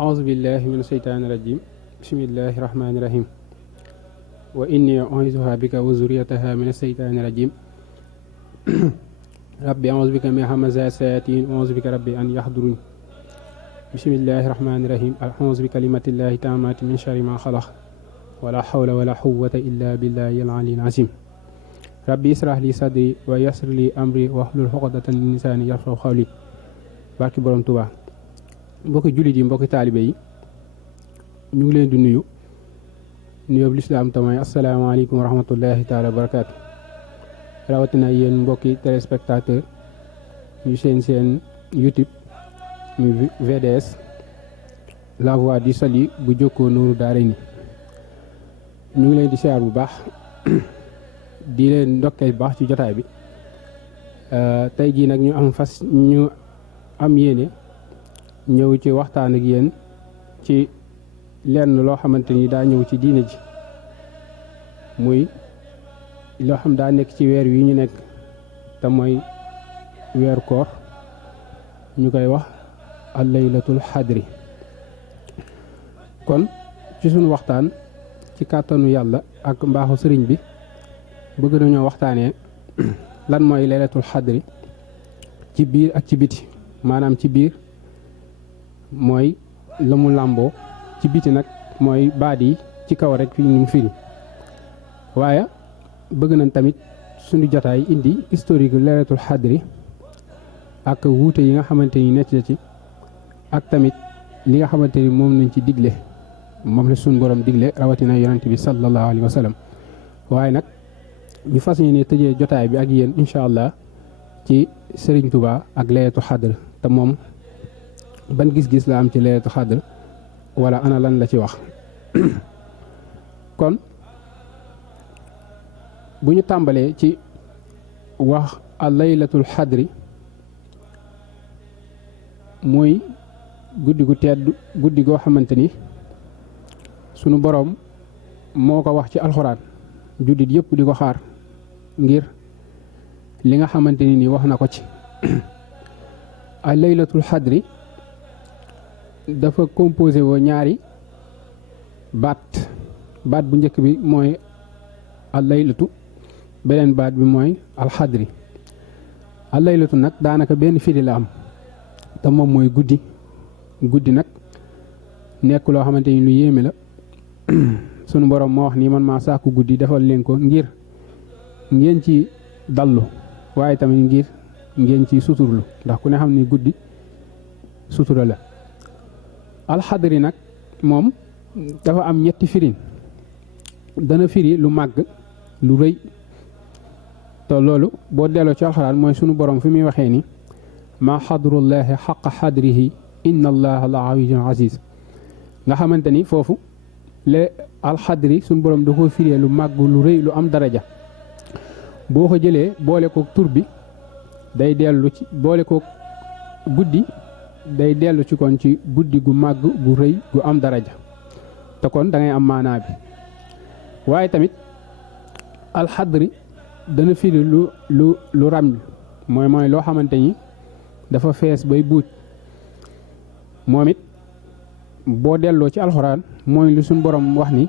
أعوذ بالله من الشيطان الرجيم بسم الله الرحمن الرحيم وإني أعيذها بك وذريتها من الشيطان الرجيم ربي أعوذ بك من همزات الشياطين وأعوذ بك ربي أن يحضرون بسم الله الرحمن الرحيم أعوذ بكلمات الله التامات من شر ما خلق ولا حول ولا قوة إلا بالله العلي العظيم ربي اشرح لي صدري ويسر لي أمري واحلل عقدة من لساني يفقهوا قولي barki borom Tuubaa mbokki jullit yi mbokki taalibe yi ñu ngi leen di nuyu nuyoob lislaam tamay asalaamaaleykum wa rahmatullahi taala wa barakaatu rawatina yéen mbokki téléspectateur yu seen YouTube muy VDS la voix du salut bu jokkoo Nuuru Daarayni ñu ngi leen di siyaar bu baax di leen ndokkee bu baax ci jotaay bi tey jii nag ñu am yéene ñëw ci waxtaan ak yéen ci lenn loo xamante ni daa ñëw ci diine ji muy loo xam daa nekk ci weer wi ñu nekk te mooy weeru koor ñu koy wax al laylatul xadri kon ci sunu waxtaan ci kàttanu yàlla ak mbaaxu sëriñ bi bëgg nañoo waxtaanee lan mooy laylatul xadri ci biir ak ci biti maanaam ci biir mooy la mu làmboo ci biti nag mooy baat yi ci kaw rek fi ñu firi waaye bëgg nañ tamit suñu jotaay indi historique laylatul xadri ak wuute yi nga xamante ni nekk na ci ak tamit li nga xamante ni moom nañ ci digle moom la suñu borom digle rawatina yonent bi sallallahu alayhi wa sallam waaye nag ñu fas yéene tëjee jotaay bi ak yéen incha allah ci Serigne Touba ak laylatul xadr te moom ban gis-gis la am ci laylatul xadr wala ana lan la ci wax kon bu ñu tàmbalee ci wax al laylatul xadri muy guddi gu tedd guddi goo xamante ni sunu boroom moo ko wax ci alxuraan juddit yëpp di ko xaar ngir li nga xamante ni wax na ko ci al laylatul xadri dafa composé woo ñaari baat bu njëkk bi mooy al laylatu beneen baat bi mooy alxadri al laylatu nag daanaka benn firi la am te moom mooy guddi nag nekk loo xamante ni lu yéeme la sunu borom moo wax ni man maa sàkku guddi defal leen ko ngir ngeen ci dallu waaye tamit ngir ngeen ci suturlu ndax ku ne xam ni guddi sutura la alxadri nag moom dafa am ñetti firin dana firi lu màgg lu rëy te loolu boo delloo ci alxuraan mooy sunu borom fi muy waxee ni maa xadrullahi xaqa xadrihi inna allaha la awiyyun aziz nga xamante ni foofu le alxadri sunu borom da koo firee lu màgg lu rëy lu am daraja boo ko jëlee boole ko tur bi day dellu ci boole ko guddi day dellu ci kon ci guddi gu màgg gu rëy gu am daraja te kon da ngay am maanaa bi waaye tamit alxadri dana firi lu ram mooy loo xamante ni dafa fees bay buuj moom it boo delloo ci alxuraan mooy lu suñ borom wax ni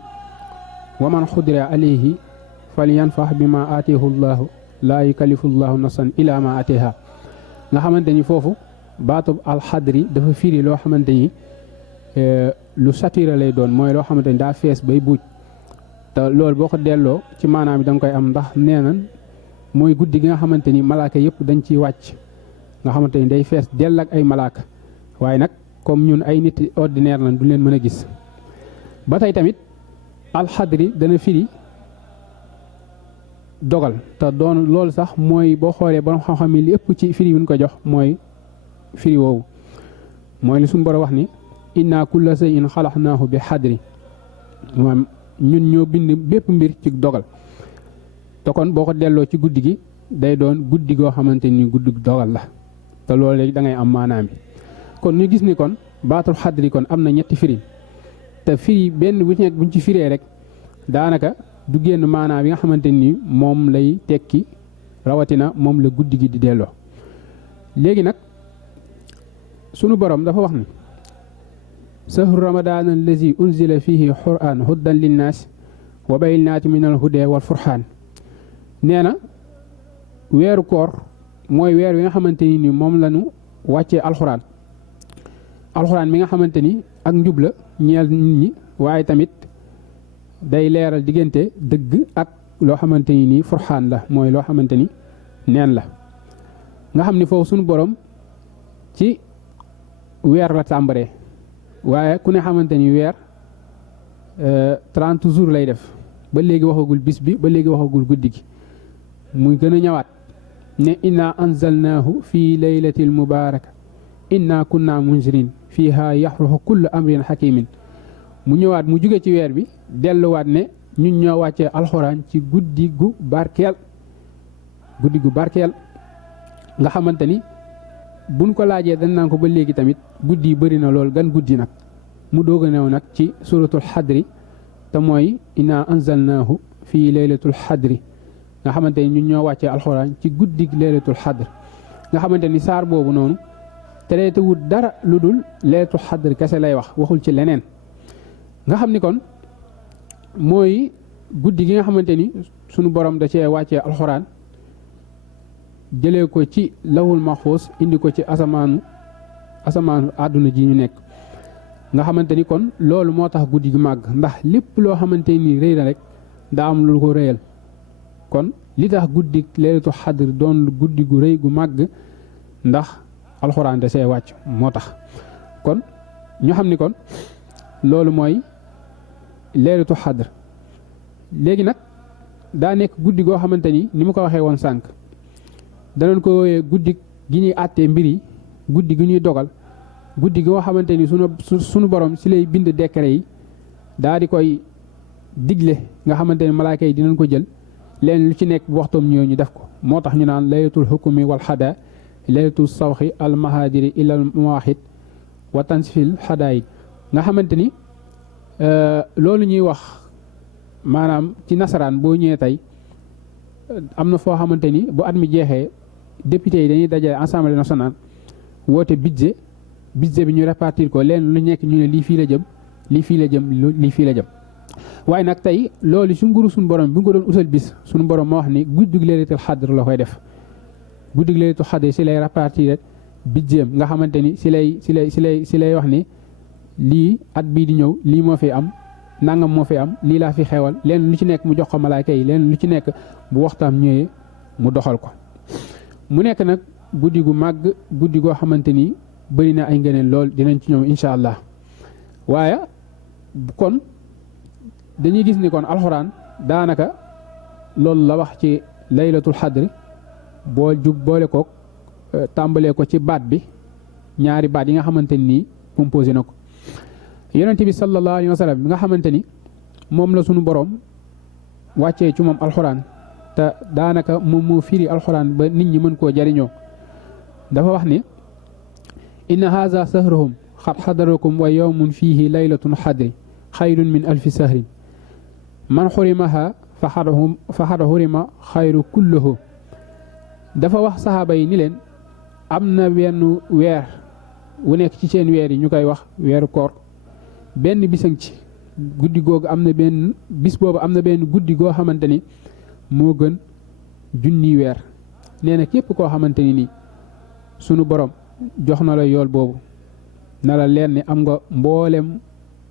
waman xudira alayhi falyanfax bi ma aatihu llahu laa yukallifu llahu nafsan ila ma aatiha nga xamante ni foofu baatub alxadri dafa firi loo xamante ni lu saturé lay doon mooy loo xamante ni daa fees bay buuj te loolu boo ko delloo ci maanaam bi da nga koy am ndax nee na mooy guddi gi nga xamante ni malaaka yëpp dañ ciy wàcc nga xamante ni day fees dell ak ay malaaka waaye nag comme ñun ay nit ordinaire lañ du leen mën a gis ba tey tamit alxadri dana firi dogal te doon loolu sax mooy boo xoolee borom xam-xam yi li ëpp ci firi wuñ ko jox mooy firi woowu mooy li suñu borom wax ni inna kulla shay'in xalaqnaahu bi xadri maanaam ñun ñoo bind bépp mbir ci dogal te kon boo ko delloo ci guddi gi day doon guddi goo xamante ni guddi dogal la te loolu léegi da ngay am maanaam bi kon ñu gis ni kon baatul xadri kon am na ñetti firi te firi benn bu ci nekk buñ ci firee rek daanaka du génn maanaam bi nga xamante ni moom lay tekki rawatina moom la guddi gi di delloo léegi nag sunu borom dafa wax ni sahru ramadan allazi unzila fihi qur'an hudan linnaas wa bayyinaati min al huda wal furxaan nee na weeru koor mooy weer wi nga xamante ni moom lañu wàccee alxuraan mi nga xamante ni ak njub la ñeel nit ñi waaye tamit day leeral diggante dëgg ak loo xamante ni nii furxaan la mooy loo xamante ni neen la nga xam ni foofu suñu borom ci weer la tàmbaree waaye ku ne xamante ni weer 30 jours lay def ba léegi waxagul bis bi ba léegi waxagul guddi gi muy gën a ñëwaat ne inna anzalnaahu fi laylatil mubaaraka inna kunna munzirin fiha yaxruxu kullu amrin xakimin mu ñëwaat mu jóge ci weer bi delluwaat ne ñun ñoo wàccee alxuraan ci guddi gu barkeel nga xamante ni buñ ko laajee dañ naan ko ba léegi tamit guddi yi bëri na lool gan guddi nag mu doog a ñëw nag ci suratul xadri te mooy inna anzalnaahu fii laylatul xadri nga xamante ni ñun ñoo wàccee alxuraan ci guddi laylatul xadr nga xamante ni saar boobu noonu te wut dara lu dul laylatul xadr kese lay waxul ci leneen nga xam ni kon mooy guddi gi nga xamante ni sunu borom da cee wàccee alxuraan jëlee ko ci lawul maxfuus indi ko ci asamaanu àdduna ji ñu nekk nga xamante ni kon loolu moo tax guddi gi màgg ndax lépp loo xamante ni rëy na rek daa am lu ko rëyal kon li tax guddi laylatul xadr doon guddi gu rëy gu màgg ndax alxuraan da see wàcc moo tax kon ñu xam ni kon loolu mooy laylatul xadr léegi nag daa nekk guddi goo xamante ni mu ko waxee woon sànq danañ ko wooyee guddi gi ñuy àttee mbir yi guddi gi ñuy dogal guddi goo xamante ni sunu borom si lay bind décret yi daa di koy digle nga xamante ni malaaka yi dinañ ko jël leen lu ci nekk bu waxtoom ñëw ñu def ko moo tax ñu naan laylatul hukmi wal xada laylatul sawxi al mahadiri ilal mawaaxid wa tansfil xadaayid nga xamante ni loolu ñuy wax maanaam ci nasaraan boo ñëwee tey am na foo xamante ni bu at mi jeexee député yi dañuy dajale assemblée nationale woote budget bi ñu répartir ko leen lu nekk ñu ne lii fii la jëm lii fii la jëm lii fii la jëm waaye nag tey loolu su nguru suñu borom bi nga ko doon utal bis suñu borom moo wax ni guddig laylatul xadr la koy def guddig laylatul xadr si lay répartir budget nga xamante ni si lay wax ni lii at bii di ñëw lii moo fi am nangam moo fi am lii laa fi xewal leen lu ci nekk mu jox ko malaayka yi leen lu ci nekk bu waxtaan ñëwee mu doxal ko mu nekk nag guddi gu màgg guddi goo xamante ni bëri na ay ngëneel lool dinañ ci ñëw incha allah waaye kon dañuy gis ni kon alxuraan daanaka loolu la wax ci laylatul xadri boole ko tàmbalee ko ci baat bi ñaari baat yi nga xamante ni composé na ko yonent bi sallallahu alayhi wa sallam bi nga xamante ni moom la sunu borom wàccee ci moom alxuraan te daanaka moom moo firi alxuraan ba nit ñi mën koo jariñoo dafa wax ni inna haza sahruhum xad xadarakum wa yawmun fihi laylatun xadri xayrun min alfi sahrin man xurimaha fa xad xurima xayru kulluhu dafa wax saxaaba yi ni leen am na benn weer wu nekk ci seen weer yi ñu koy wax weeru koor benn bisang ci guddi googu am na benn bis boobu am na benn guddi goo xamante ni moo gën junni weer nee na képp koo xamante ni nii sunu borom jox na la yool boobu na la leen ni am nga mboolem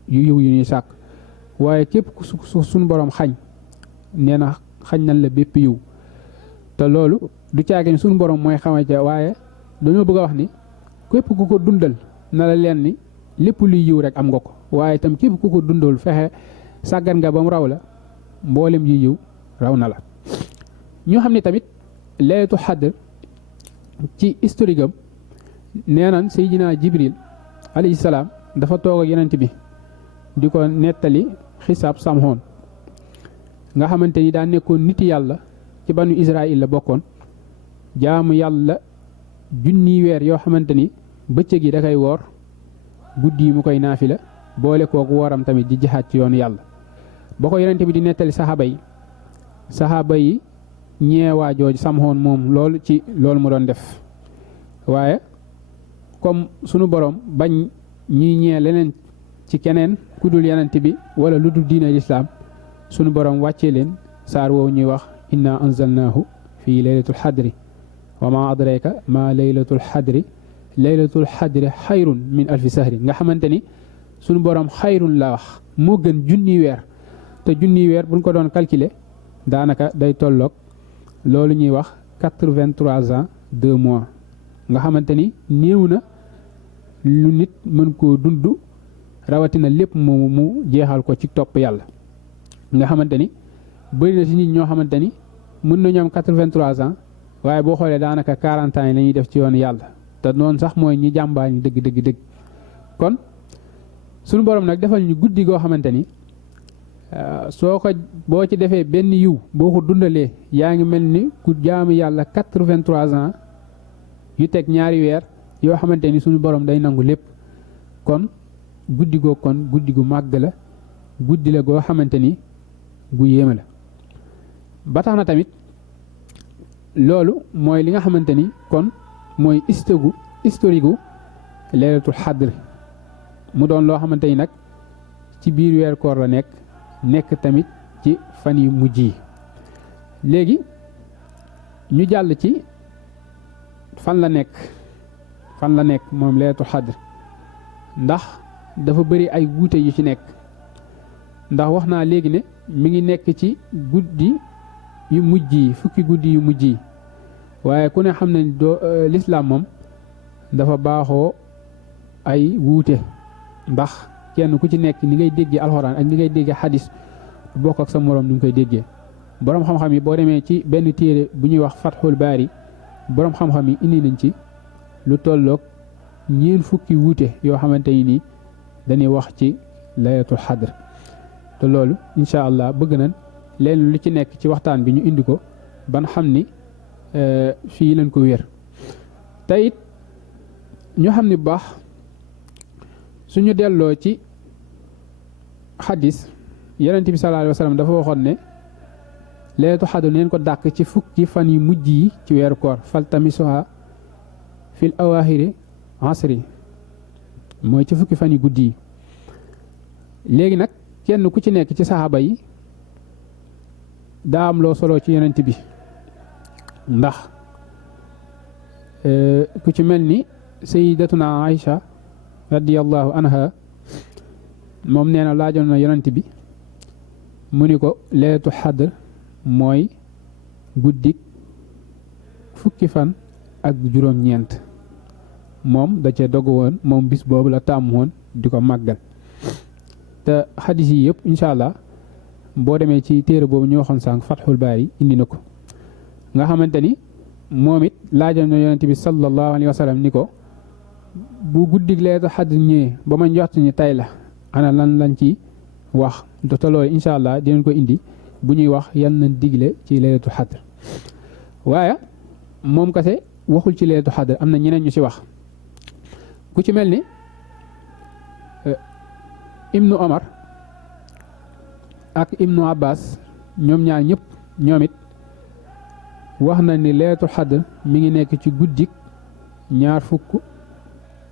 yu yiw yu ñuy sàkk waaye képp ku sunu borom xañ nee na xañ nañ la bépp yiw te loolu du caagin sunu borom mooy xamante waaye dañoo bëgg a wax ni képp ku ko dundal na la leen ni lépp luy yiw rek am nga ko waaye itam képp ku ko dundal fexe sàggan nga ba mu raw la mboolem yi yiw raw na la ñoo xam ne tamit laylatul xadr ci historique am nee naan Seydina Jibril alayhi salaam dafa toog ak yonent bi di ko nettali xisaab Samhoon nga xamante ni daa nekkoon niti yàlla ci banu Israël la bokkoon jaamu yàlla junni weer yoo xamante ni bëccëg yi da koy woor guddi yi mu koy naafila boole kooku wooram tamit di jihaat ci yoonu yàlla ba ko yonent bi di nettali saxaaba yi ñeewaa jooju Samhoon moom loolu ci loolu mu doon def waaye comme sunu borom bañ ñuy ñee leneen ci keneen ku dul yonent bi wala lu dul diine lislaam sunu borom wàccee leen saar woowu ñuy wax inna anzalnaahu fii laylatul xadri wa ma adraka ma laylatul xadri xayrun min alfi sahri nga xamante ni sunu borom xayrun la wax moo gën junni weer te junni weer buñ ko doon calculer daanaka day tolloog loolu ñuy wax 83 ans 2 mois nga xamante ni néew na lu nit mën koo dund rawatina lépp moomu mu jeexal ko ci topp yàlla nga xamante ni bëri na ci nit ñoo xamante ni mën nañu am 83 ans waaye boo xoolee daanaka 40 ans yi la ñuy def ci yoon yàlla te noonu sax mooy ñi jàmbaar ñi dëgg kon sunu borom nag defal ñu guddi goo xamante ni soo ko boo ci defee benn yiw boo ko dundalee yaa ngi mel ni ku jaamu yàlla 83 ans yu teg ñaari weer yoo xamante ni sunu borom day nangu lépp kon guddi goo kon guddi gu màgg la guddi la goo xamante ni gu yéeme la ba tax na tamit loolu mooy li nga xamante ni kon mooy historique gu laylatul xadr mu doon loo xamante ni nag ci biir weer koor la nekk tamit ci fan yu mujj yi léegi ñu jàll ci fan la nekk moom laylatul xadr ndax dafa bëri ay wuute yu ci nekk ndax wax naa léegi ne mi ngi nekk ci guddi yu mujj yi fukki guddi yu mujj yi waaye ku ne xam ne lislaam moom dafa baaxoo ay wuute ndax kenn ku ci nekk ni ngay déggee alxuraan ak ni ngay déggee xadis bokk ak sa moroom ni nga koy déggee boroom xam-xam yi boo demee ci benn téere bu ñuy wax Fathul Baari boroom xam-xam yi indi nañ ci lu tolloog ñeen fukki wuute yoo xamante ni nii dañuy wax ci laylatul xadr te loolu incha allah bëgg nañ leen lu ci nekk ci waxtaan bi ñu indi ko ban xam ni fii lañ ko wér te it ñu xam ni bu baax suñu delloo ci xadis yonent bi sallallahu alayhi wa sallam dafa waxoon ne laylatul xadr neen ko dàq ci fukki fan yu mujj yi ci weeru koor faltamisuha fil awaaxiri asri mooy ci fukki fan yu guddi yi léegi nag kenn ku ci nekk ci saxaaba yi daa am loo solo ci yonent bi ndax ku ci mel ni sayyidatuna Aïcha radiyallahu anha moom nee na laajoon na yonent bi mu ni ko laylatul xadr mooy guddik fukki fan ak juróom-ñeent moom da cee dogu woon moom bis boobu la tàmm woon di ko màggal te xadis yi yëpp incha allah boo demee ci téere boobu ñu waxoon sànq Fathul Baari indi na ko nga xamante ni moom it laajoon na yonent bi sallallahu alayhi wa sallam ni ko bu guddig laylatul xadr ñëwee ba ma njort ni tey la ana lan lañ ci wax te loolu incha allah dinañ ko indi bu ñuy wax yan nañ digle ci laylatul xadr waaye moom kase waxul ci laylatul xadr am na ñeneen ñu ci wax ku ci mel ni ibnu Omar ak ibnu Abbas ñoom ñaar ñëpp ñoom it wax na ni laylatul xadr mi ngi nekk ci guddik ñaar fukk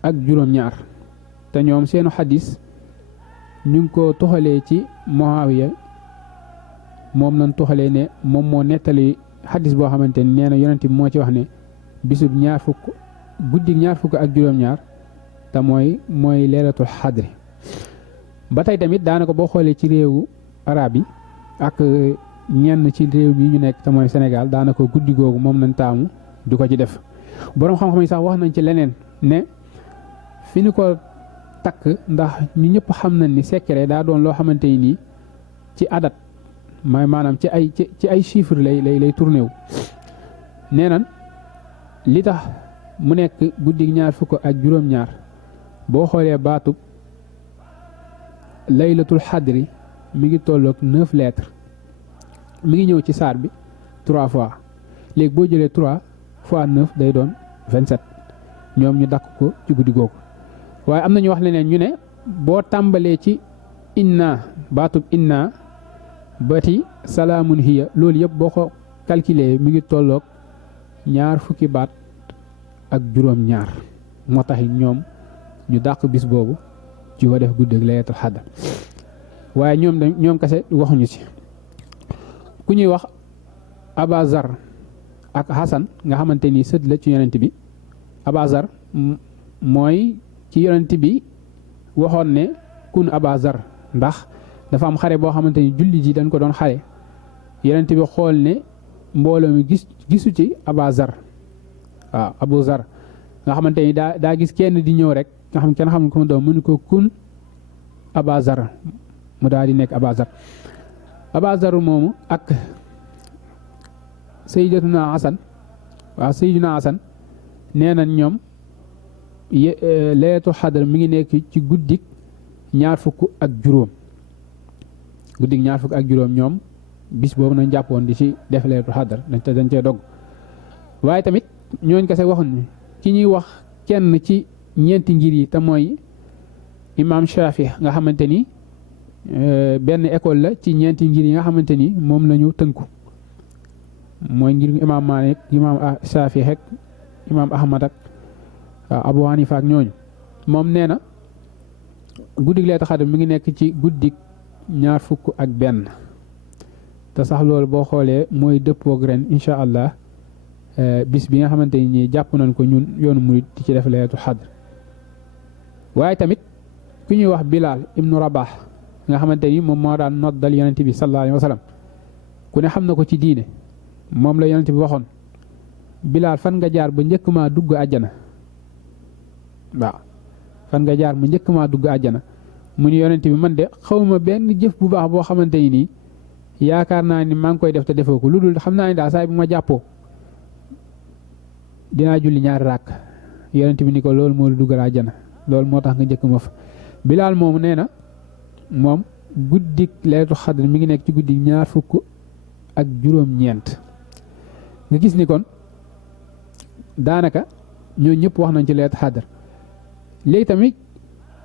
ak juróom-ñaar te ñoom seenu xadis ñu ngi ko toxalee ci Muawiya moom lañ toxalee ne moom moo nettali xadis boo xamante ni nee na yonent bi moo ci wax ne bisub ñaar fukk guddik ñaar fukk ak juróom-ñaar te mooy laylatul xadri ba tey tamit daanaka boo xoolee ci réewu arab yi ak ñenn ci réew mi ñu nekk te mooy Sénégal daanaka guddi googu moom nañ taamu di ko ci def boroom xam-xam yi sax wax nañ ci leneen ne fi ñu ko takk ndax ñu ñëpp xam nañ ni secret daa doon loo xamante ni nii ci adat maanaam ci ay chiffres lay tourné wu nee nan li tax mu nekk guddi ñaar fukk ak juróom-ñaar boo xoolee baatub laylatul xadri mi ngi tolloog 9 lettres mi ngi ñëw ci saar bi 3 fois léegi boo jëlee 3 fois 9 day doon 27 ñoom ñu dakk ko ci guddi googu waaye am na ñu wax leneen ñu ne boo tàmbalee ci inna baatub inna bati salaamun hiya loolu yëpp boo ko calculé mi ngi tolloog ñaar fukki baat ak juróom-ñaar moo tax ñoom ñu dàq bis boobu ci ko def guddi ak laylatul xadar waaye ñoom kese waxuñu ci ku ñuy wax Abazar ak Hasan nga xamante ni sët la ci yonent bi Abazar mooy ci yonent bi waxoon ne kun Abazar ndax dafa am xare boo xamante ni julli ji dañ ko doon xare yonent bi xool ne mbooloo mi gisu ci Abazar waaw Abuzar nga xamante ni daa gis kenn di ñëw rek nga xam kenn xamul ko mu doon mënu ko kun Abazar mu daal di nekk Abazar moomu ak Sayyidatuna Hasan nee nañ ñoom laylatul xadar mi ngi nekk ci guddik ñaar fukk ak juróom ñoom bis boobu nañ jàppoon di ci def laylatul xadar dañ cee dogg waaye tamit ñooñ kese waxuñ ci ñuy wax kenn ci ñeenti ngir yi te mooy imaam Shafi nga xamante ni benn école la ci ñeenti ngir yi nga xamante ni moom la ñu tënku mooy ngir imaam Maalik imaam Shafi ak imaam Ahmad ak Abu Hanifa ak ñooñu moom nee na guddik laylatul xadar mi ngi nekk ci guddik ñaar fukk ak benn te sax loolu boo xoolee mooy dëppoog ren incha allah bis bi nga xamante ni jàpp nañ ko ñun yoonu murid di ci def laylatul xadar waaye tamit ku ñuy wax Bilal ibnu Rabah nga xamante ni moom moo daan noddal yonent bi sallallahu alayhi wa sallam ku ne xam na ko ci diine moom la yonent bi waxoon Bilal fan nga jaar ba njëkk maa dugg àjjana waaw fan nga jaar ba njëkk maa dugg àjjana mu ni yonent bi man de xawma benn jëf bu baax boo xamante ni nii yaakaar naa ni maa ngi koy def te defoo ko lu dul xam naa ni daal saay bu ma jàppoo dinaa julli ñaari ràkk yonent bi ni ko loolu moo la duggal àjjana loolu moo tax nga njëkk ma fa Bilal moomu nee na moom guddik laylatul xadr mi ngi nekk ci guddik ñaar fukk ak juróom-ñeent nga gis ni kon daanaka ñoo ñëpp wax nañ ci laylatul xadr léegi tamit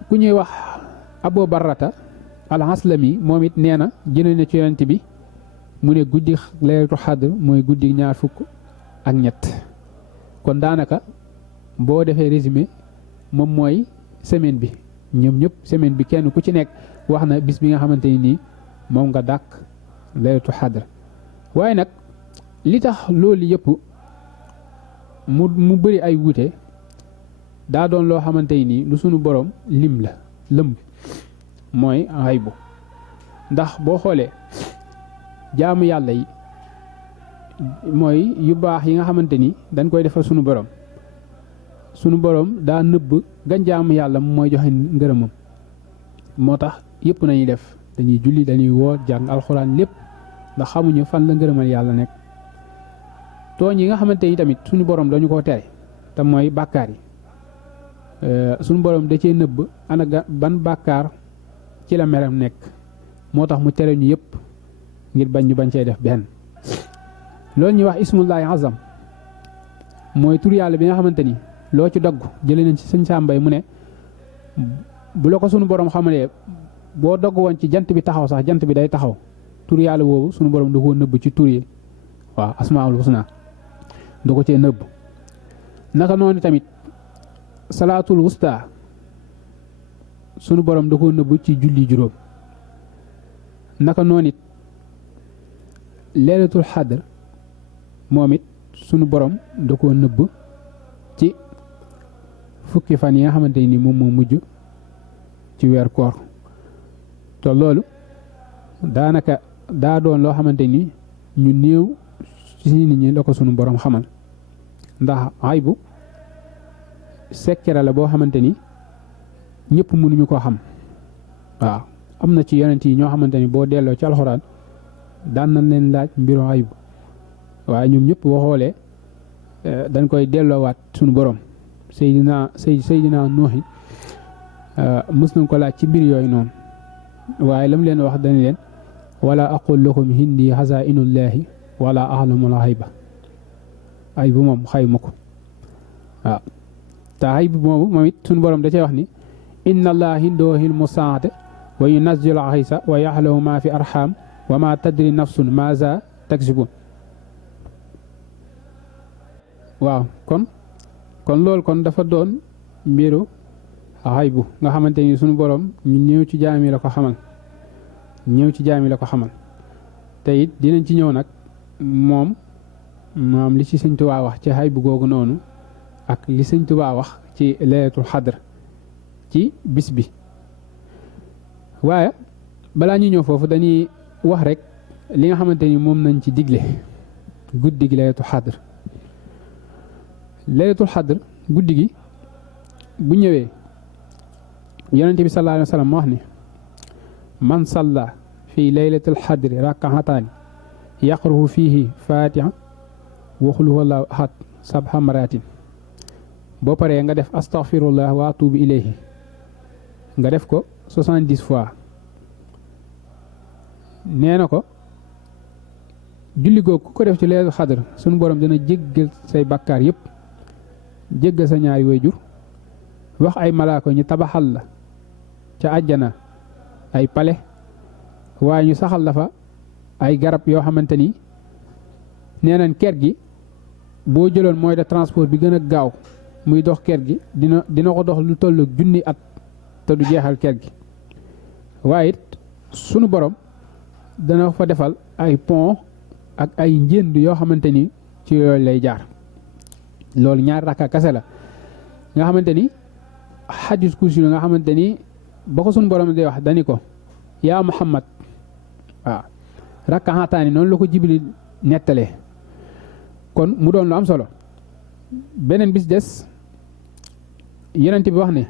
ku ñuy wax Abu Barrata al-Aslami moom it nee na jëlee na ci yonent bi mu ne guddi laylatul xadr mooy guddi ñaar fukk ak ñett kon daanaka boo defee résumé moom mooy semaine bi ñoom ñëpp semaine bi kenn ku ci nekk wax na bis bi nga xamante ni nii moom nga dàq laylatul xadr waaye nag li tax loolu yëpp mu bëri ay wuute daa doon loo xamante ni lu sunu borom lim la lëmb mooy xaybu ndax boo xoolee jaamu yàlla yi mooy yu baax yi nga xamante ni dañ koy defal sunu borom daa nëbb gan jaamu yàlla mooy joxe ngërëmam moo tax yëpp nañuy def dañuy julli dañuy woor jàng alxuraan lépp ndax xamuñu fan la ngërëmal yàlla nekk tooñ yi nga xamante ni tamit sunu borom dañu koo tere te mooy bàkkaar yi sunu borom da cee nëbb ana ban bàkkaar ci la meram nekk moo tax mu tere ñu yëpp ngir bañ ñu bañ cee def benn loolu ñuy wax ismullahi azam mooy tur yàlla bi nga xamante ni loo ci dogg jëlee nañ ci sëñ Sàmbay mu ne bu la ko sunu borom xamalee boo dogg woon ci jant bi taxaw sax jant bi day taxaw tur yàlla boobu sunu borom da koo nëbb ci tur yi waaw asmaul husna da ko cee nëbb naka noonu tamit salaatul wusta sunu borom da koo nëbb ci julli juróom naka noonu it laylatul xadr moom it sunu borom da koo nëbb ci fukki fan yi nga xamante ni moom moo mujj ci weer koor te loolu daanaka daa doon loo xamante ni ñu néew ci nit ñi la ko sunu borom xamal ndax aybu sekkere la boo xamante ni ñëpp mënuñu ko xam waaw am na ci yonent yi ñoo xamante ni boo delloo ci alxuraan daan nañ leen laaj mbiru aybu waaye ñoom ñëpp boo xoolee dañ koy delloowaat sunu borom Seydina Nuuhi mës nañ ko laaj ci mbir yooyu noonu waaye lam leen wax dañ leen wala aqul lakum hindi xazainullahi wala axlamul xayba aybu moom xayma ko waaw te aybu moomu moom it sunu borom da cee wax ni inna allaha hindoo hilmu saate wa yunazzilu xaysa wa yaxlamu ma fi arxam wa ma tadri nafsun maza taksibun waaw kon loolu kon dafa doon mbiru xaybu nga xamante ni sunu borom ñu ñëw ci jaam yi la ko xamal te it dinañ ci ñëw nag moom maam li ci Sëñ Tuubaa wax ci xaybu googu noonu ak li Sëñ Tuubaa wax ci laylatul xadr ci bis bi waaye balaa ñu ñëw foofu dañuy wax rek li nga xamante ni moom nañ ci digle guddi gi laylatul xadr guddi gi bu ñëwee yonent bi sallallahu alayhi wa sallam wax ni man salla fi laylatul xadri rak'ataani yaqra'u fiihi fatiha wa qul huwallahu ahad sab'a maratin boo paree nga def astaghfirullah wa atubu ilayhi nga def ko 70 fois nee na ko julli googu ku ko def ci laylatul xadr sunu borom dana jéggal say bakkaar yépp jéggal sa ñaari waajur wax ay malaaka ñu tabaxal la ca àjjana ay pale waaye ñu saxal la fa ay garab yoo xamante ni nee nañ ker gi boo jëloon moyen de transport bi gën a gaaw muy dox ker gi dina ko dox lu tollu junni at te du jeexal ker gi waaye it sunu borom dana fa defal ay pont ak ay njënd yoo xamante ni ci yooyu lay jaar loolu ñaar rakka kase la nga xamante ni xadis kursi nga xamante ni ba ko sunu borom day wax dani ko yaa Muhammad waaw rakkaataani noonu la ko Jibril nettalee kon mu doon lu am solo beneen bis des yonent bi wax ne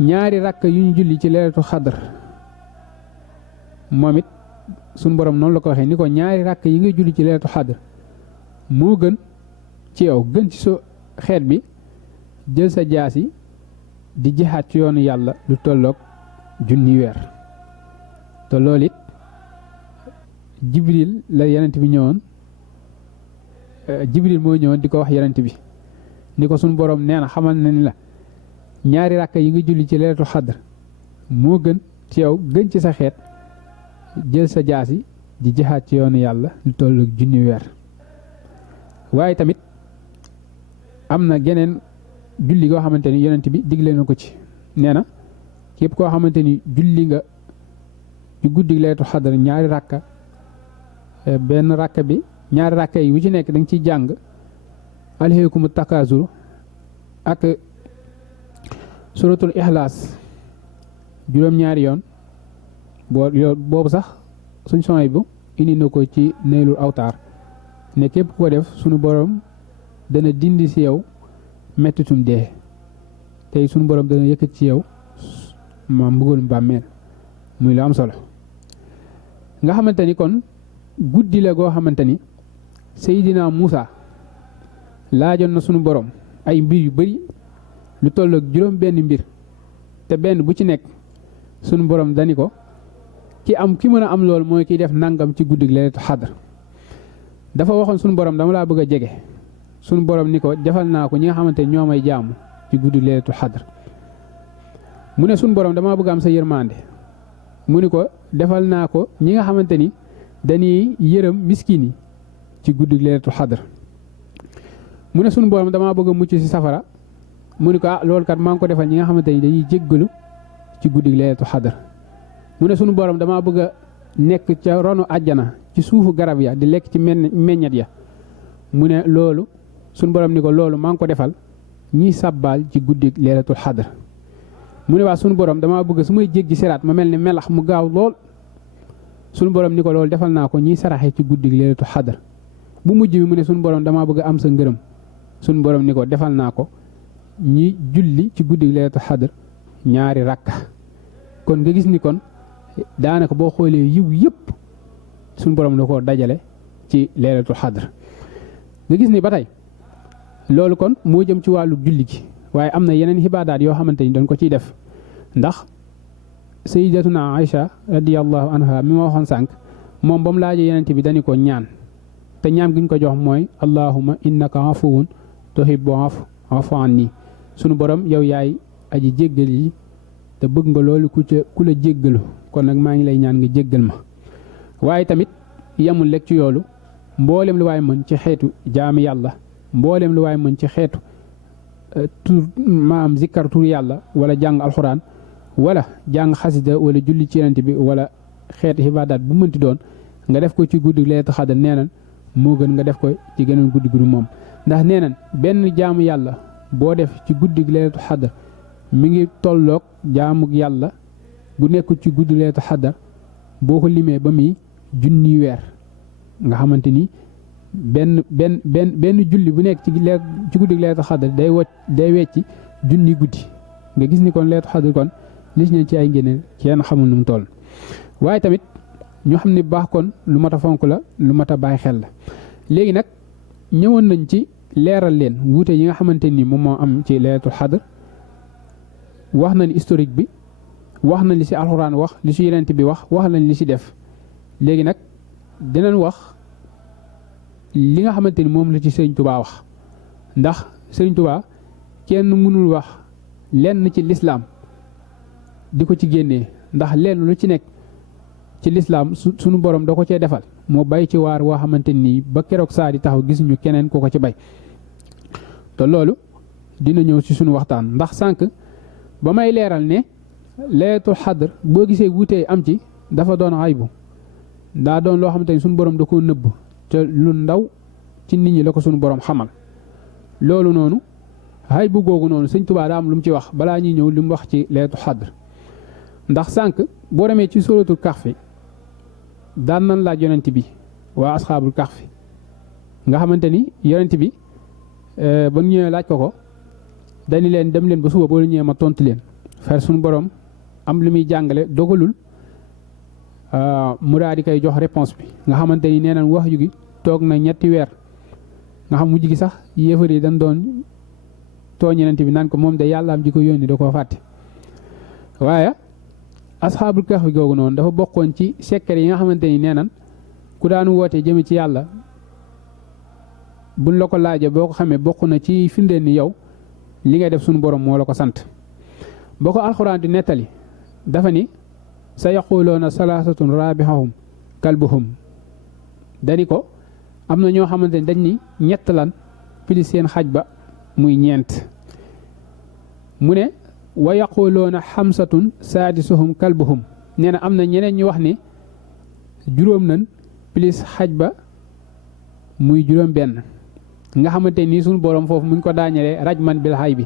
ñaari rakk yu ñu julli ci laylatul xadr moom it sunu borom noonu la ko waxee ni ko ñaari rakk yi ngay julli ci laylatul xadr moo gën ci yow gën ci so xeet bi jël sa jaasi di jihaat ci yoonu yàlla lu tolloog junni weer te loolu it Jibril la yonent bi ñëwoon Jibril moo ñëwoon di ko wax yonent bi ni ko sunu borom nee na xamal na ni la ñaari rakk yi nga julli ci laylatul xadr moo gën ci yow gën ci sa xeet jël sa jaasi di jihaat ci yoonu yàlla lu tolloog junni weer waaye tamit am na geneen julli goo xamante ni yonent bi digle na ko ci nee na képp koo xamante ni julli nga ci guddi laylatul xadr ñaari rakka benn rakka bi ñaari rakka yi wu ci nekk da nga ciy jàng alhaakumu takaasur ak suratul ixlaas juróom-ñaari yoon boobu sax suñ sony bu indi na ko ci neylul awtaar ne képp ku ko def sunu borom dana dindi ci yow mettitum dee tey sunu borom dana yëkkat ci yow ma mbugalum bàmmeel muy lu am solo nga xamante ni kon guddi la goo xamante ni Seydina Muusa laajoon na sunu borom ay mbir yu bari lu tollook juróom benn mbir te benn bu ci nekk sunu borom dani ko ki mën a am loolu mooy kiy def nangam ci guddi laylatul xadr dafa waxoon sunu borom dama laa bëgg a jege sunu borom ni ko defal naa ko ñi nga xamante ni ñoo may jaamu ci guddi laylatul xadr mu ne sunu borom damaa bëgg am sa yërmande mu ni ko defal naa ko ñi nga xamante ni dañuy yërëm miskin yi ci guddi laylatul xadr mu ne sunu borom damaa bëgg a mucc ci safara mu ni ko loolu kat maa ngi ko defal ñi nga xamante ni dañuy jéggalu ci guddi laylatul xadr mu ne sunu borom damaa bëgg a nekk ca ronu àjjana ci suufu garab ya di lekk ci meññat ya mu ne loolu sunu borom ni ko loolu maa ngi ko defal ñiy sàbbaal ci guddi laylatul xadr mu ne waa sunu borom damaa bëgg su may jéggi siraat ma mel ni melax mu gaaw lool sunu borom ni ko loolu defal naa ko ñiy saraxe ci guddi laylatul xadr bu mujj bi mu ne sunu borom damaa bëgg am sa ngërëm sunu borom ni ko defal naa ko ñi julli ci guddi laylatul xadr ñaari rakka kon nga gis ni kon daanaka boo xoolee yiw yëpp sunu borom da koo dajale ci laylatul xadr nga gis ni ba tey loolu kon moo jëm ci wàllu julli gi waaye am na yeneen xibaadaat yoo xamante ni dañ ko ciy def ndax sayyidatuna Aïcha radiyallahu anha mi ma waxoon sànq moom ba mu laajee yeneen bi dañu ko ñaan te ñaan gi ñu ko jox mooy allahumma innaka afuwun tuhibbu afu anni sunu borom yow yaay aji jéggal yi te bëgg nga loolu ku la jéggalu kon nag maa ngi lay ñaan nga jéggal ma waaye tamit yemul lekk ci yoolu mboolem lu waay mën ci xeetu jaami yàlla mboolem lu waay mën ci xeetu tur maam zikkar tur yàlla wala jàng alxuraan wala jàng xasida wala julli ci yonent bi wala xeeti ibaadaat bu mënti doon nga def ko ci guddi laylatul xadar nee nañ moo gën nga def ko ci geneen guddi gu moom ndax nee nañ benn jaamu yàlla boo def ci guddi laylatul xadar mi ngi tolloog jaamu yàlla bu nekkul ci guddi laylatul xadar boo ko limee ba muy junni weer nga xamante ni benn julli bu nekk ci guddi laylatul xadar day wecci junni guddi nga gis ni kon laylatul xadar kon li ci ci ay ngéneel kenn xamul nu mu toll waaye tamit ñu xam ne baax kon lu mat a fonk la lu mat a bàyyi xel la léegi nag ñëwoon nañ ci leeral leen wuute yi nga xamante ni moom moo am ci laylatul xadar wax nañ historique bi wax nañ li ci alxuraan wax li ci yonent bi wax nañ li ci def léegi nag dinañ wax li nga xamante ni moom la ci Sëriñ Tuubaa wax ndax Sëriñ Tuubaa kenn mënul wax lenn ci lislaam di ko ci génnee ndax lenn lu ci nekk ci lislaam sunu borom da ko cee defal moo bay ci waar woo xamante nii ba keroog saa di taxaw gisuñu keneen ku ko ci bay te loolu dina ñëw ci sunu waxtaan ndax sànq ba may leeral ne laylatul xadr boo gisee wutee am ci dafa doon xaybu daa doon loo xamante ni sunu borom da koo nëbb te lu ndaw ci nit ñi la ko sunu borom xamal loolu noonu xaybu googu noonu Sëñ Tuubaa daa am lu mu ci wax balaa ñuy ñëw li mu wax ci laylatul xadr ndax sànq boo demee ci suratul kahfi daan nan laaj yonent bi waa asxaabul kahfi nga xamante ni yonent bi ba ñëwee laaj ko dañu leen dem leen ba suba boo ñëwee ma tontu leen fer suñu borom am lu muy jàngale dogalul mu daal di koy jox réponse bi nga xamante ni nee nañ wax ju gi toog na ñetti weer nga xam mujj gi sax yéefar yi dañ doon tooñ yonent bi naan ko moom de yàlla am ji ko yónni da koo fàtte waaye asxaabul kahfi googu noonu dafa bokkoon ci secret yi nga xamante ni nee nañ ku daan woote jëme ci yàlla buñ la ko laajee boo ko xamee bokk na ci firndeel ni yow li ngay def suñu borom moo la ko sant boo ko alxuraan di nettali dafa ni sa yaquluuna salaasatun raabihahum kalbuhum dani ko am na ñoo xamante ni dañ ni ñett lan pili seen xaj ba muy ñeent mu ne wa yaquluuna xamsatun saadisuhum kalbuhum nee na am na ñeneen ñu wax ni juróom nañ plus xaj ba muy juróom benn nga xamante ni suñu borom foofu muñ ko daañalee rajman bil xay bi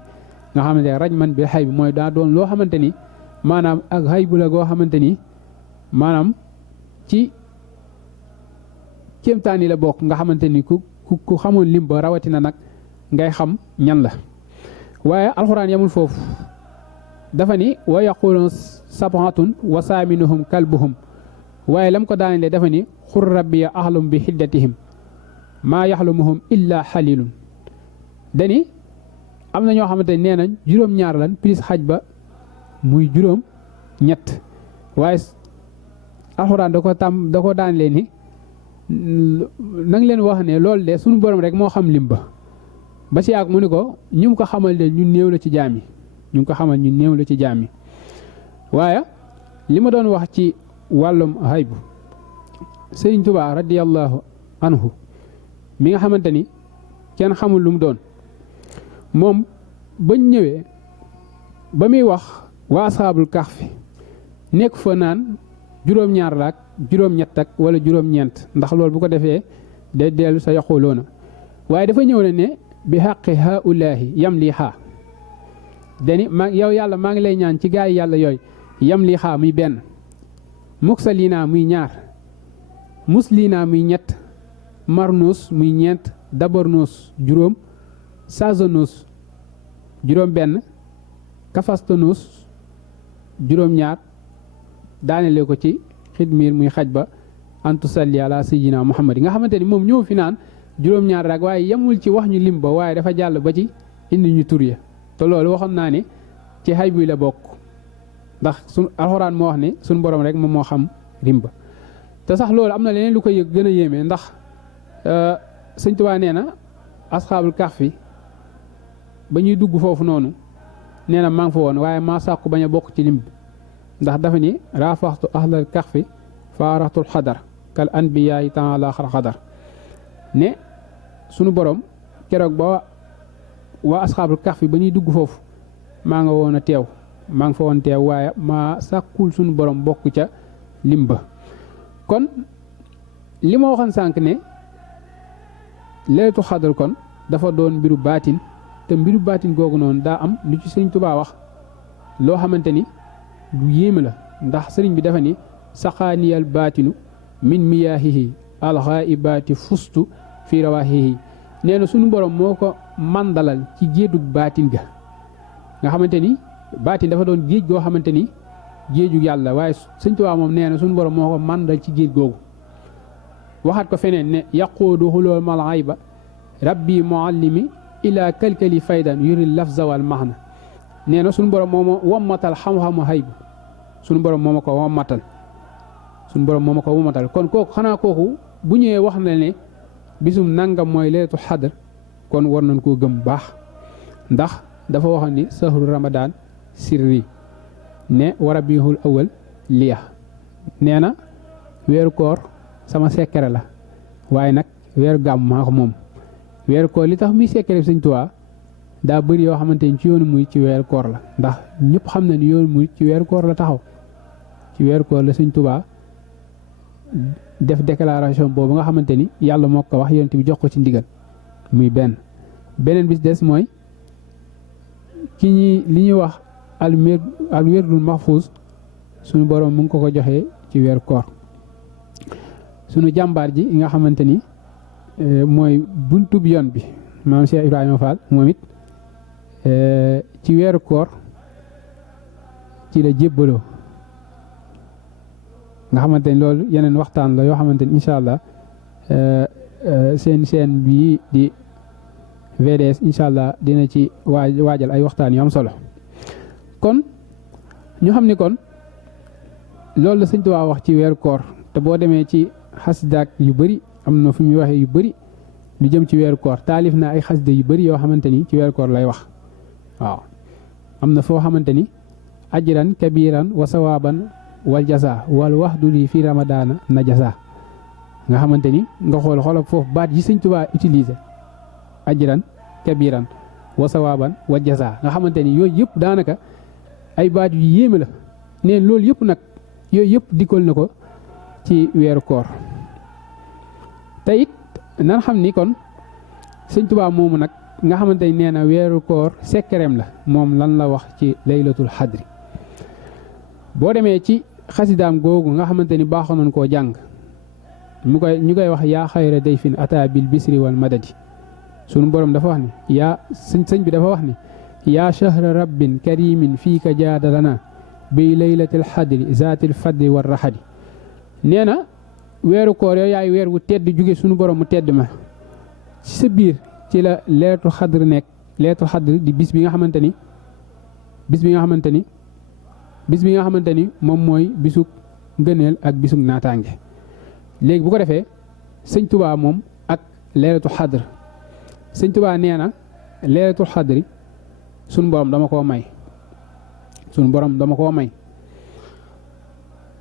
nga xamante ne rajman bil xay bi mooy daa doon loo xamante ni maanaam ak xay bu la goo xamante ni maanaam ci kéemtaan yi la bokk nga xamante ni ku xamoon lim ba rawatina nag ngay xam ñan la waaye alxuraan yamul foofu dafa ni wa yaquluun sabatun wa saaminuhum kalbuhum waaye lam ko daanelee dafa ni xur rabbiya axlum bi xiddatihim maa yaxlumuhum illa xalilun dani am na ñoo xamante nee nañ juróom-ñaar lan plus xaj ba muy juróom ñett waaye alxuraan da ko daan leen ni nang leen wax ne loolu de suñu borom rek moo xam lim ba si yàgg mu ni ko ñu ko xamal de ñu néew la ci jaam yi ñu ko xamal ñu néew la ci jaam yi waaye li ma doon wax ci wàllum xaybu Sëriñ Tuubaa radiyallahu anhu mi nga xamante ni kenn xamul lu mu doon moom bañ ñëwee ba muy wax waa asxaabul kahfi nekk fa naan juróom-ñaar laak juróom-ñett ak wala juróom-ñeent ndax loolu bu ko defee day dellu sa yaquluuna waaye dafa ñëw ne bi xaqi haulaahi yam lii xaa dani yow yàlla maa ngi lay ñaan ci gaay yàlla yooyu yam lii xaa muy benn muksaliina muy ñaar musliina muy ñett marnoos muy ñeent dabornoos juróom sazonoos juróom benn kafastonoos juróom ñaar daanele ko ci xidmiir muy xaj ba antu salli ala sayyidina muhammad yi nga xamante ni moom ñëw fi naan juróom ñaar rek waaye yemul ci wax ñu lim ba waaye dafa jàll ba ci indi ñu tur ya te loolu waxoon naa ne ci xay buy la bokk ndax suñ alxuraan moo wax ne suñu borom rek moom moo xam rim ba te sax loolu am na leneen lu ko gën a yéeme ndax Sëñ Tuubaa nee na asxaabul kahfi ba ñuy dugg foofu noonu nee na maa ngi fa woon waaye maa sàkku bañ a bokk ci lim bi ndax dafa ni raafaxtu ahlal kahfi faaraxtul xadar kal anbiyaay taala xadar ne sunu borom keroog ba waa asxaabul kahfi ba ñuy dugg foofu maa nga woon a teew maa nga fa woon teew waaye maa sàkkul suñu borom bokk ca lim ba kon li ma waxoon sànq ne laylatul xadr kon dafa doon mbiru baatin te mbiru baatin googu noonu daa am lu ci sëriñ Tuubaa wax loo xamante ni lu yéeme la ndax sëriñ bi dafa ni saqaaniyal baatinu min miyaahihi alxaa'ibaati fustu fi rawaahihi nee na suñu borom moo ko mandalal ci géejug baatin ga nga xamante ni baatin dafa doon géej goo xamante ni géejug yàlla waaye sëriñ Tuubaa moom nee na suñu borom moo ko mandal ci géej googu waxaat ko feneen ne yaquudu xuloo mal ayba rabbi muallimi ila kalkali faydan yuri lafza wal maxna nee na suñu borom moo ma wommatal xam-xamu xaybu suñu borom moo ma ko wommatal suñu borom moo ma ko wommatal kon kooku xanaa kooku bu ñëwee wax na ne bisum nangam mooy laylatul xadr kon war nañ koo gëm baax ndax dafa wax ni sahru ramadan sirri ne wa rabiul awal liya nee na weeru koor sama sekkere la waaye nag weeru gàmm maa ko moom weeru koor li tax muy sekkere Sëñ Tuubaa daa bëri yoo xamante ni ci yoonu muy ci weeru koor la ndax ñëpp xam na ni yoonu muy ci weeru koor la taxaw ci weeru koor la Sëñ Tuubaa def déclaration boobu nga xamante ni yàlla moo ko wax yonent bi jox ko ci ndigal muy beneen bis des mooy ki ñi li ñuy wax al wirdul mahfuz suñu boroom mu ngi ko joxee ci weeru koor sunu jàmbaar ji nga xamante ni mooy buntub yoon bi maam Cheikh Ibrahima Fall moom it ci weeru koor ci la jébbaloo nga xamante ni loolu yeneen waxtaan la yoo xamante ni incha allah seen chaîne bii di VDS incha allah dina ci waajal ay waxtaan yu am solo kon ñu xam ni kon loolu la Sëñ Tuubaa wax ci weeru koor te boo demee ci xasdaak yu bëri am na fu muy waxee yu bëri lu jëm ci weeru koor taalif na ay xasida yu bëri yoo xamante ni ci weeru koor lay wax waaw am na foo xamante ni ajran kabiran wa sawaaban wal jasa wal waxdu li fi ramadaana na jasa nga xamante ni nga xool foofu baat yi Sëñ Tuubaa utilisé ajran kabiran wa sawaaban wal jasa nga xamante ni yooyu yëpp daanaka ay baat yu yéeme la neen loolu yëpp nag yooyu yëpp dikkal na ko ci weeru koor te it nan xam ni kon Sëñ Tuubaa moomu nag nga xamante ni nee na weeru koor sekkereem la moom lan la wax ci laylatul xadri boo demee ci xasidaam googu nga xamante ni baaxoon nañ koo jàng ñu koy wax yaa xayra dayfin ata bil bisri wal madadi sunu borom dafa wax ni yaa sëñ bi dafa wax ni yaa shahra rabbin karimin fii ka jaadalana bi laylatil xadri zaatil fadli war raxadi nee na weeru koor yooyu yaay weer wu tedd jóge sunu borom mu tedd ma ci sa biir ci la laylatul xadr nekk laylatul xadr di bis bi nga xamante ni moom mooy bisug ngëneel ak bisug naataange léegi bu ko defee Sëñ Tuubaa moom ak laylatul xadr Sëñ Tuubaa nee na laylatul xadri sunu borom dama koo may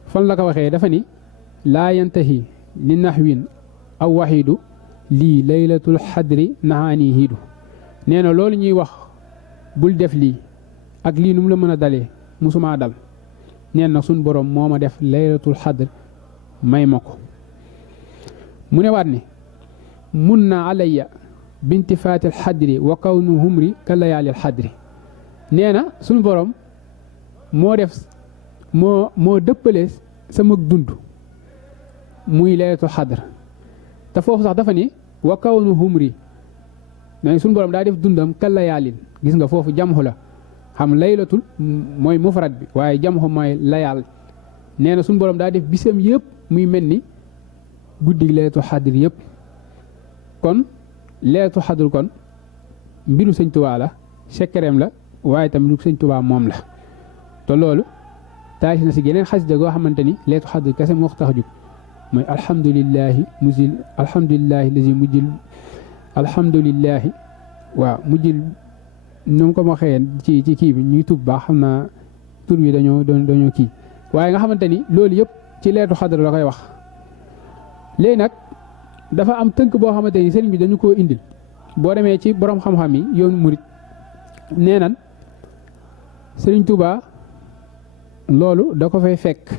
fan la ko waxee dafa ni laa yantahi li naxwin aw waxiidu lii laylatul xadri naxaani hiidu nee na loolu ñuy wax bul def lii ak lii nu mu la mën a dalee musumaa dal neen nag suñ borom moo ma def laylatul xadr may ma ko mu ne waat ni mun na alayya bintifaatil xadri wa kawnu humri ka layaalil xadri nee na suñ borom moo def moo dëppale sama dund muy laylatul xadr te foofu sax dafa ni wa kawnu humri mais suñu borom daa def dundam ka layaalin gis nga foofu jamxu la xam laylatul mooy mufrad bi waaye jamxu mooy layaal nee na suñu borom daa def bisam yëpp muy mel ni guddi laylatul xadr yëpp kon laylatul xadr kon mbiru Sëñ Tuubaa la sekkereem la waaye tamit lu Sëñ Tuubaa moom la te loolu taalif na si geneen xasida goo xamante ni laylatul xadr kese moo ko tax a jóg mooy alhamdulillahi lazi mujjil alhamdulillahi waaw mujjil nu mu ko ma xëyee ci kii bi ñuy tub baax xam naa tur bi dañoo kii waaye nga xamante ni loolu yëpp ci laylatul xadr la koy wax léegi nag dafa am tënk boo xamante ni sëriñ bi dañu koo indil boo demee ci borom xam-xam yi yoonu murit nee nan Sëriñ Tuubaa loolu da ko fay fekk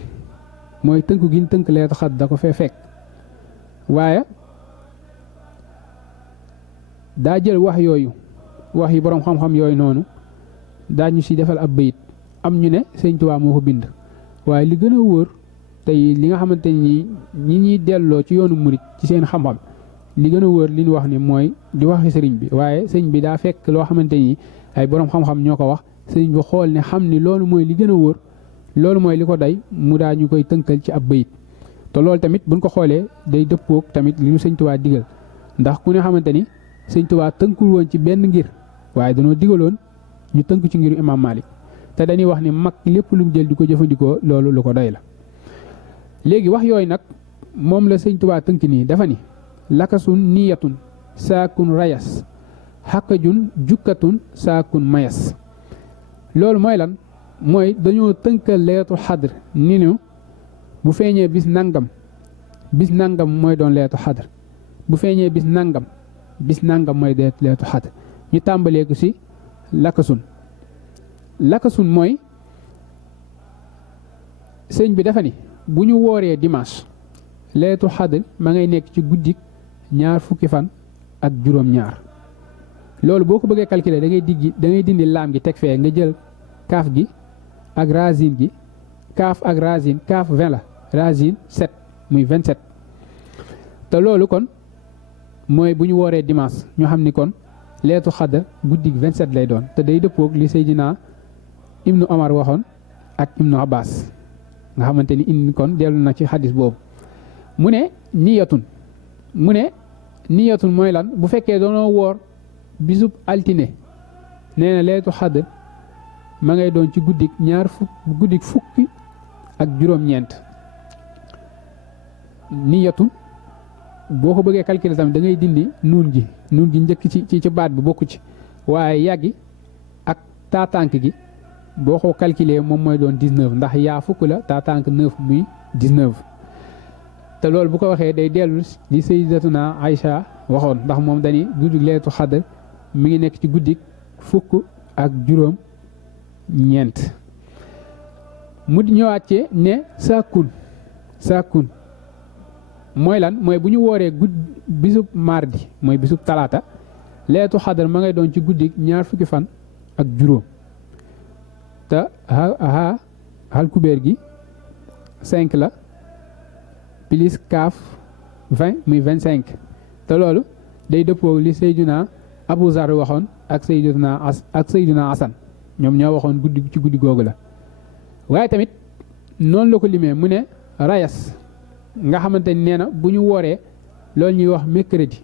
mooy tënk gi ñu tënk laylatul xadr da ko fay fekk waaye daa jël wax yooyu wax yi boroom xam-xam yooyu noonu daa ñu ci defal ab bayit am ñu ne Sëriñ Tuubaa moo ko bind waaye li gën a wóor tey li nga xamante ni ñi ñuy delloo ci yoonu murit ci seen xam-xam li gën a wóor li ñu wax ni mooy di waxi sëriñ bi waaye sëriñ bi daa fekk loo xamante ni ay boroom xam-xam ñoo ko wax sëriñ bi xool ne xam ni loolu mooy li gën a wóor loolu mooy li ko day mu daa ñu koy tënkal ci ab bayit te loolu tamit buñ ko xoolee day dëppoog tamit li ñu Sëriñ Tuubaa digal ndax ku ne xamante ni Sëriñ Tuubaa tënkul woon ci benn ngir waaye danoo digaloon ñu tënk ci ngiru Imaam Maalik te dañuy wax ni mag lépp lu mu jël di ko jëfandikoo loolu lu ko doy la léegi wax yooyu nag moom la Sëriñ Tuubaa tënk nii dafa ni lakasun niyatun saakun rayas xaqajun jukkatun saakun mayas loolu mooy lan mooy dañoo tënkal laylatul xadr ni ñu bu feeñee bis nangam mooy doon laylatul xadr bu feeñee bis nangam mooy laylatul xadr ñu tàmbalee ko ci lakasun mooy sëñ bi dafa ni bu ñu wooree dimanche laylatul xadr ma ngay nekk ci guddik ñaar fukki fan ak juróom-ñaar loolu boo ko bëggee calculer da ngay dindi laam gi teg fee nga jël kaaf gi ak racine gi kaaf ak racine kaaf 20 la racine 7 muy 27 te loolu kon mooy bu ñu wooree dimanche ñu xam ni kon laylatul xadr guddik 27 lay doon te day dëppoog li Seydina Ibnu Omar waxoon ak Ibnu Abbas nga xamante ni indi kon dellu na ci xadis boobu mu ne niyatun mooy lan bu fekkee doonoo woor bisub altine nee na laylatul xadr ma ngay doon ci guddik fukki ak juróom-ñeent niyatun boo ko bëggee calculer tamit da ngay dindi nuun gi njëkk ci baat bi bokku ci waaye yàggi ak taatànk gi boo ko calculer moom mooy doon 19 ndax yaa fukk la taatànk 9 muy 19 te loolu bu ko waxee day dellu li Sayyidatuna Aïcha waxoon ndax moom dañuy guddik laylatul xadr mi ngi nekk ci guddik fukk ak juróom ñeent mu ñëwaat ci ne saakun mooy lan mooy bu ñu wooree bisub mardi mooy bisub talaata laylatul xadr ma ngay doon ci guddik ñaar fukki fan ak juróom te xal kubéer gi 5 la plus kaaf 20 muy 25 te loolu day dëppoo li Seydina Abu Zar waxoon ak Seydina Asan ñoom ñoo waxoon guddi googu la waaye tamit noonu la ko limee mu ne rayas nga xamante ni nee na bu ñu wooree loolu ñuy wax mercredi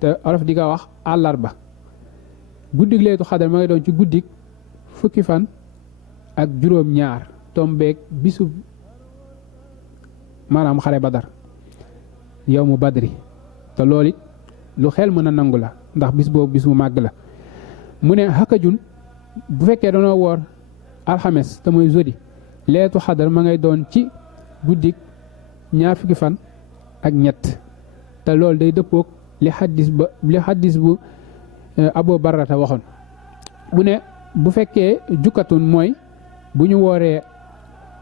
te olof di ko wax àllarba guddik laylatul xadr ma ngi doon ci guddik fukki fan ak juróom-ñaar tombeek bisu maanaam xare badar yow mu badri te loolu it lu xel mën a nangu la ndax bis boobu bis bu màgg la mu ne xakajun bu fekkee dañoo woor alxames te mooy jeudi laylatul xadr ma ngay doon ci guddik ñaar fukki fan ak ñett te loolu day dëppoog li xaddis bu Abu Barrata waxoon mu ne bu fekkee jukkatun mooy bu ñu wooree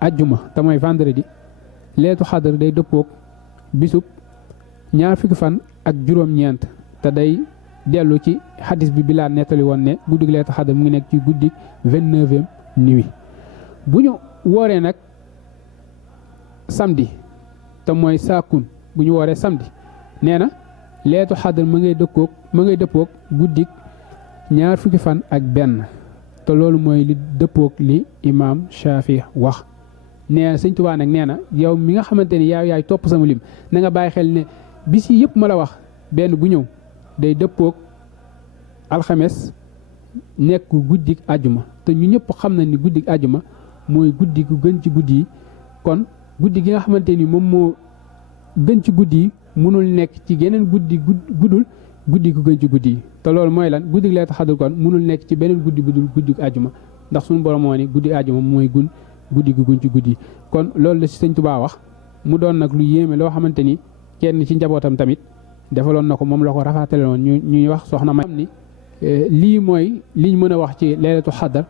ajjuma te mooy vendredi laylatul xadr day dëppoog bisub ñaar fukki fan ak juróom-ñeent te day dellu ci xaddis bi Bilaal nettali woon ne guddik laylatul xadr mu ngi nekk ci guddik 29e nuit bu ñu wooree nag samedi te mooy saakun bu ñu wooree samedi nee na laylatul xadr ma ngay dëppoog guddik ñaar fukki fan ak benn te loolu mooy li dëppoog li imaam Shaafi wax nee na Sëñ Tuubaa nag nee na yow mi nga xamante ni yaay topp sama lim na nga bàyyi xel ne bis yi yëpp ma la wax benn bu ñëw day dëppoog alxames nekk guddik àjjuma te ñu ñëpp xam nañ ni guddik àjjuma mooy guddi gu gën ci guddi yi kon guddi gi nga xamante ni moom moo gën ci guddi yi mënul nekk ci geneen guddul guddi gu gën ci guddi yi te loolu mooy lan guddi laylatul xadr kon mënul nekk ci beneen guddi budul guddi àjjuma ndax suñu borom moo ni guddi àjjuma mooy guddi gu gën ci guddi yi kon loolu la ci Sëñ Tuubaa wax mu doon nag lu yéeme loo xamante ni kenn ci njabootam tamit defaloon na ko moom la ko rafaatale woon ñuy wax soxna May ni lii mooy liñ mën a wax ci leelatu xadar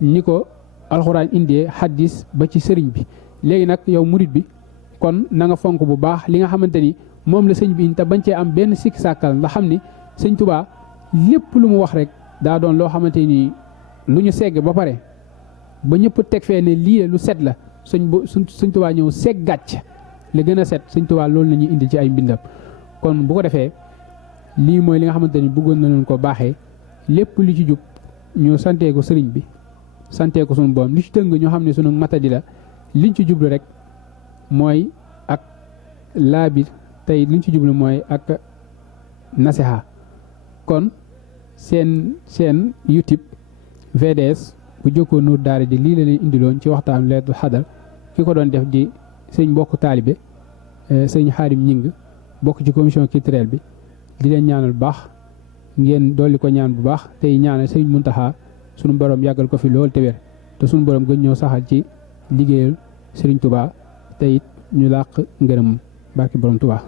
ni ko alxuraan indee xaddis ba ci sëriñ bi léegi nag yow murit bi kon na nga fonk bu baax li nga xamante ni moom la sëñ bi te bañ cee am benn sikk sàkkal nga xam ni sëñ Tuubaa lépp lu mu wax rek daa doon loo xamante ni lu ñu segg ba pare ba ñëpp teg fee ne lii lu set la sëñ Tuubaa ñëw segg gàcc li gën a set sëñ Tuubaa loolu la ñuy indi ci ay mbindam kon bu ko defee lii mooy li nga xamante ni bëggoon na leen ko baaxee lépp lu ci jub ñu santee ko sëriñ bi santee ko suñu boom li ci tëng ñoo xam ne sunu matadi la liñ ci jublu rek mooy ak laabir tey liñ ci jublu mooy ak nasiha kon seen YouTube VDS bu jokkoo Nour Daara di lii la leen indiloon ci waxtaan Laylatul Qadr ki ko doon def di sëñ mbokk taalibe sëñ Xaadim Ñing bokk ci commission culturelle bi di leen ñaanal bu baax ngeen dolli ko ñaan bu baax tey ñaanal sëñ Muntaxa sunu borom yàggal ko fi lool te wér te sunu borom gën ñoo saxal ci liggéeyal Sëriñ Tuubaa te it ñu làq ngërëm barki borom Tuubaa